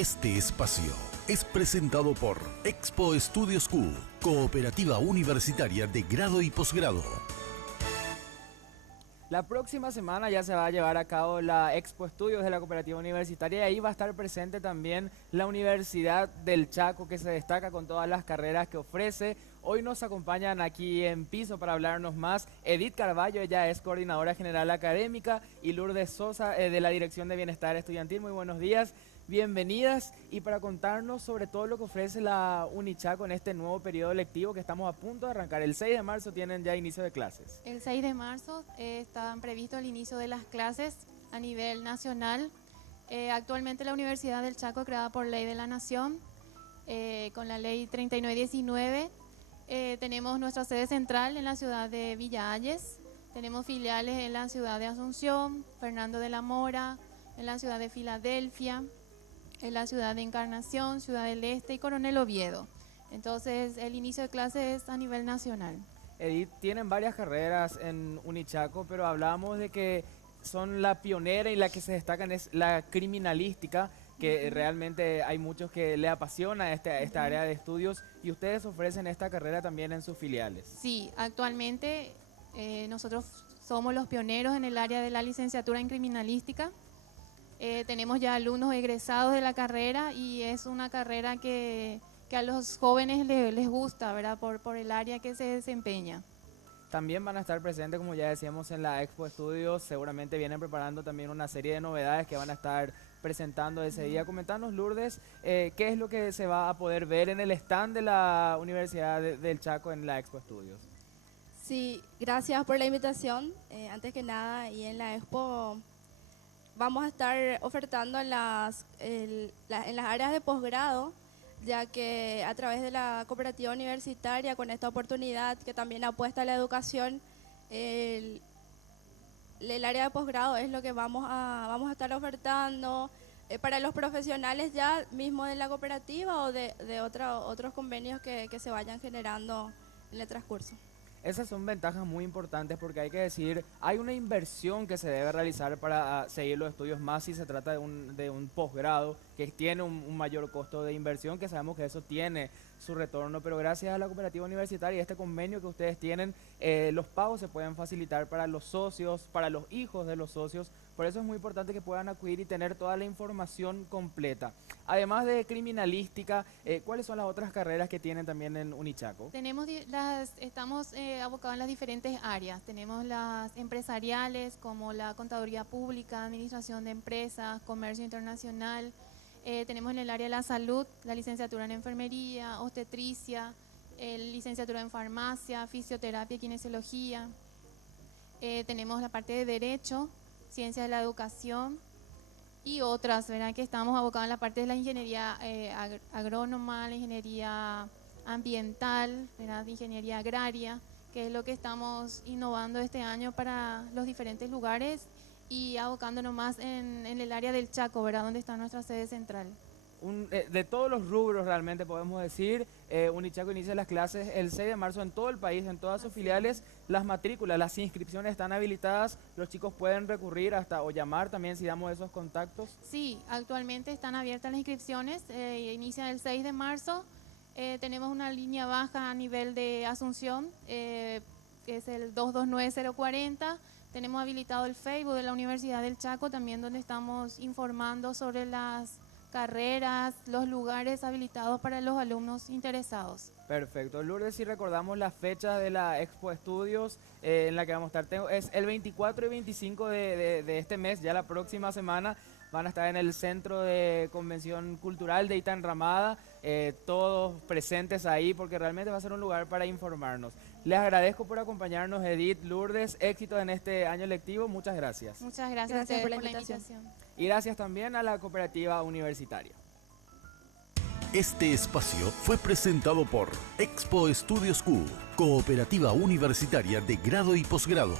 Este espacio es presentado por Expo Estudios Q, cooperativa universitaria de grado y posgrado. La próxima semana ya se va a llevar a cabo la Expo Estudios de la Cooperativa Universitaria y ahí va a estar presente también la Universidad del Chaco, que se destaca con todas las carreras que ofrece. Hoy nos acompañan aquí en piso para hablarnos más Edith Carballo, ella es coordinadora general académica, y Lourdes Sosa de la Dirección de Bienestar Estudiantil. Muy buenos días, bienvenidas, y para contarnos sobre todo lo que ofrece la Unichaco en este nuevo periodo lectivo que estamos a punto de arrancar. El 6 de marzo tienen ya inicio de clases. El 6 de marzo están previsto el inicio de las clases a nivel nacional. Actualmente la Universidad del Chaco, creada por Ley de la Nación, con la Ley 3919, tenemos nuestra sede central en la ciudad de Villa Hayes, tenemos filiales en la ciudad de Asunción, Fernando de la Mora, en la ciudad de Filadelfia, en la ciudad de Encarnación, Ciudad del Este y Coronel Oviedo. Entonces el inicio de clases es a nivel nacional. Edith, tienen varias carreras en Unichaco, pero hablábamos de que son la pionera y la que se destacan es la criminalística, que realmente hay muchos que le apasiona esta área de estudios, y ustedes ofrecen esta carrera también en sus filiales. Sí, actualmente nosotros somos los pioneros en el área de la licenciatura en criminalística. Tenemos ya alumnos egresados de la carrera y es una carrera que a los jóvenes les gusta, ¿verdad? Por el área que se desempeña. También van a estar presentes, como ya decíamos, en la Expo Estudios. Seguramente vienen preparando también una serie de novedades que van a estar presentando ese día. Comentanos, Lourdes, ¿qué es lo que se va a poder ver en el stand de la Universidad del Chaco en la Expo Estudios? Sí, gracias por la invitación. Antes que nada, y en la Expo vamos a estar ofertando en las áreas de posgrado, ya que a través de la cooperativa universitaria, con esta oportunidad que también apuesta a la educación, el área de posgrado es lo que vamos a estar ofertando para los profesionales ya mismo de la cooperativa o de otros convenios que se vayan generando en el transcurso. Esas son ventajas muy importantes porque hay que decir, hay una inversión que se debe realizar para seguir los estudios, más si se trata de un posgrado que tiene un mayor costo de inversión, que sabemos que eso tiene su retorno, pero gracias a la cooperativa universitaria y este convenio que ustedes tienen, los pagos se pueden facilitar para los socios, para los hijos de los socios. Por eso es muy importante que puedan acudir y tener toda la información completa. Además de criminalística, ¿cuáles son las otras carreras que tienen también en Unichaco? Estamos abocados en las diferentes áreas. Tenemos las empresariales, como la contaduría pública, administración de empresas, comercio internacional. Tenemos en el área de la salud, la licenciatura en enfermería, obstetricia, licenciatura en farmacia, fisioterapia y kinesiología. Tenemos la parte de derecho, ciencia de la educación y otras, ¿verdad? Que estamos abocados en la parte de la ingeniería agrónoma, la ingeniería ambiental, ¿verdad? Ingeniería agraria, que es lo que estamos innovando este año para los diferentes lugares y abocándonos más en el área del Chaco, ¿verdad? Donde está nuestra sede central. De todos los rubros realmente podemos decir, Unichaco inicia las clases el 6 de marzo en todo el país, en todas sus filiales. Las matrículas, las inscripciones están habilitadas, los chicos pueden recurrir o llamar también si damos esos contactos. Sí, actualmente están abiertas las inscripciones, inician el 6 de marzo, tenemos una línea baja a nivel de Asunción, que es el 229040, tenemos habilitado el Facebook de la Universidad del Chaco también, donde estamos informando sobre las carreras, los lugares habilitados para los alumnos interesados. Perfecto. Lourdes, si recordamos las fechas de la Expo Estudios en la que vamos a estar, es el 24 y 25 de este mes, ya la próxima semana. Van a estar en el Centro de Convención Cultural de Ita Enramada, todos presentes ahí porque realmente va a ser un lugar para informarnos. Les agradezco por acompañarnos, Edith, Lourdes, éxitos en este año lectivo, muchas gracias. Muchas gracias por la invitación. Y gracias también a la cooperativa universitaria. Este espacio fue presentado por Expo Estudios Q, cooperativa universitaria de grado y posgrado.